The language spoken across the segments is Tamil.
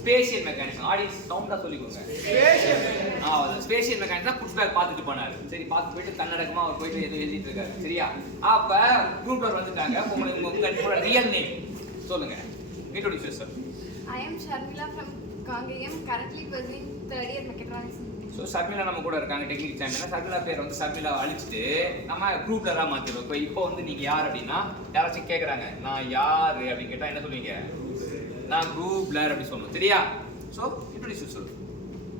Spatial mechanism. ஆடியன்ஸ் சவுண்டா சொல்லி கொடுங்க. ஸ்பேஷியல் மெக்கானிசம் புஷ் பேக் பார்த்துட்டு போனாரு. சரி பார்த்து போயிட்டு தன்னடக்கமா அவர் போயிட்டு எதுவும் எழுதிட்டு இருக்காரு. சரியா? அப்ப குரூப்ல வந்துட்டாங்க. உங்க ரியல் நேம் சொல்லுங்க. Introduce sir. I am Sharmila from Kangayam, currently pursuing third year mechatronics. So Sharmila நம்ம கூட இருக்காங்க டெக்னிக் சாம்பியன். ஷர்மிளா பேர் வந்து ஷர்மிளா அழிச்சிட்டு நம்ம குரூப்ல மாற்றிடுவோம். இப்போ வந்து நீங்க யார் அப்படின்னா யாராச்சும் கேட்குறாங்க நான் யார் அப்படின்னு கேட்டா என்ன சொல்லுவீங்க? நான் குரூப்லர் அப்படி சொல்லணும். சரியா? ஸோ இன்ட்ரோடியூஸ் சொல்லு.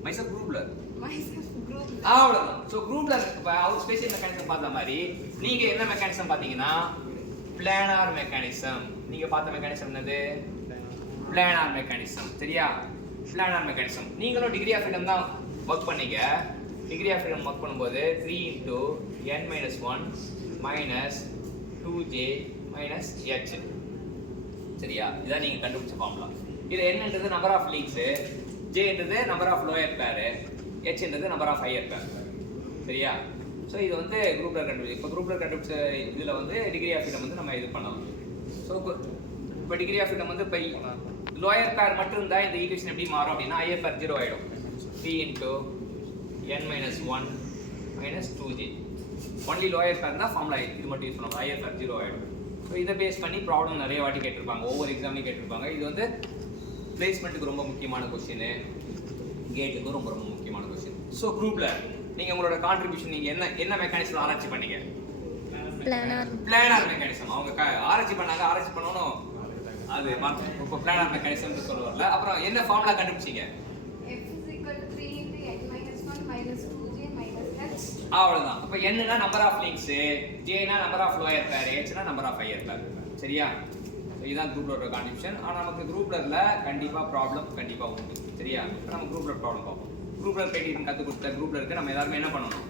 மைசெல்ஃப் குரூப்லர். Myself group. அவ்வளோதான். ஸோ குரூப்லர் இப்போ அவர் ஸ்பெஷல் மெக்கானிசம் பார்த்த மாதிரி நீங்க என்ன மெக்கானிசம் பார்த்தீங்கன்னா பிளானார் மெக்கானிசம். நீங்க பார்த்த மெக்கானிசம் என்னது? Planar mechanism. சரியா? Planar mechanism. நீங்களும் டிகிரி ஆஃப் ஃப்ரீடம் தான் ஒர்க் பண்ணீங்க. டிகிரி ஆஃப் ஃப்ரீடம் ஒர்க் பண்ணும்போது 3 × n-1 - 2j - h. சரியா? இதான் நீங்க கண்டுபிடிச்ச ஃபார்முலா. இது என்னன்றது நம்பர் ஆஃப் லிங்க்ஸ், ஜேன்றது நம்பர் ஆஃப் லோயர் பேர், ஹெச்ன்றது நம்பர் ஆஃப் ஹையர் பேர். சரியா? ஸோ இது வந்து குரூப்ல கண்டுபிடிச்சு. இப்போ குரூப்ல கண்டுபிடிச்ச இதில் வந்து டிகிரி ஆஃப் ஃப்ரீடம் வந்து நம்ம இது பண்ணலாம். ஸோ இப்போ டிகிரி ஆஃப் ஃப்ரீடம் வந்து இப்போ லோயர் பேர் மட்டும் இருந்தால் இந்த ஈக்குவேஷன் எப்படி மாறும் அப்படின்னா ஹையர் பேர் 0 ஆகிடும். 3 × n-1 - 2j. ஒன்லி லோயர் பேர் தான் ஃபார்முலா இது மட்டும் யூஸ் பண்ணுவோம். ஹையர் பேர் 0 ஆகிடும். ஸோ இதை பேஸ் பண்ணி ப்ராப்ளம் நிறைய வாட்டி கேட்டிருப்பாங்க. ஒவ்வொரு எக்ஸாம்லையும் கேட்டிருப்பாங்க. இது வந்து பிளேஸ்மெண்ட்டுக்கு ரொம்ப முக்கியமான கொஸ்டின், கேட்டுக்கு ரொம்ப ரொம்ப முக்கியமான கொஸ்டின். ஸோ குரூப்பில் நீங்கள் உங்களோட கான்ட்ரிபியூஷன் நீங்கள் என்ன மெக்கானிசம் ஆராய்ச்சி பண்ணீங்க? Planar mechanism. அவங்க ஆராய்ச்சி பண்ணாங்க. ஆராய்ச்சி பண்ணணும் அது இப்போ பிளானார் மெக்கானிசம் சொல்ல வரல. அப்புறம் என்ன formula கண்டுபிடிச்சிங்க? F is equal to 3 × n-1 - 2j - h. அவ்வளவுதான். அப்ப n னா நம்பர் ஆஃப் லிங்க்ஸ், j னா நம்பர் ஆஃப் லோயர் பேர், h னா நம்பர் ஆஃப் ஹையர் பேர். சரியா? இதுதான் குரூப்லோட கான்ட்ரிபியூஷன். ஆனா நமக்கு குரூப்லர்ல கண்டிப்பா ப்ராப்ளம் கண்டிப்பா உண்டு. சரியா? நம்ம குரூப்லர் ப்ராப்ளம் பார்ப்போம். குரூப்லர் கிரைட்டீரியன் கத்து கொடுத்த குரூப்லருக்கு நம்ம எல்லாரும் என்ன பண்ணணும்?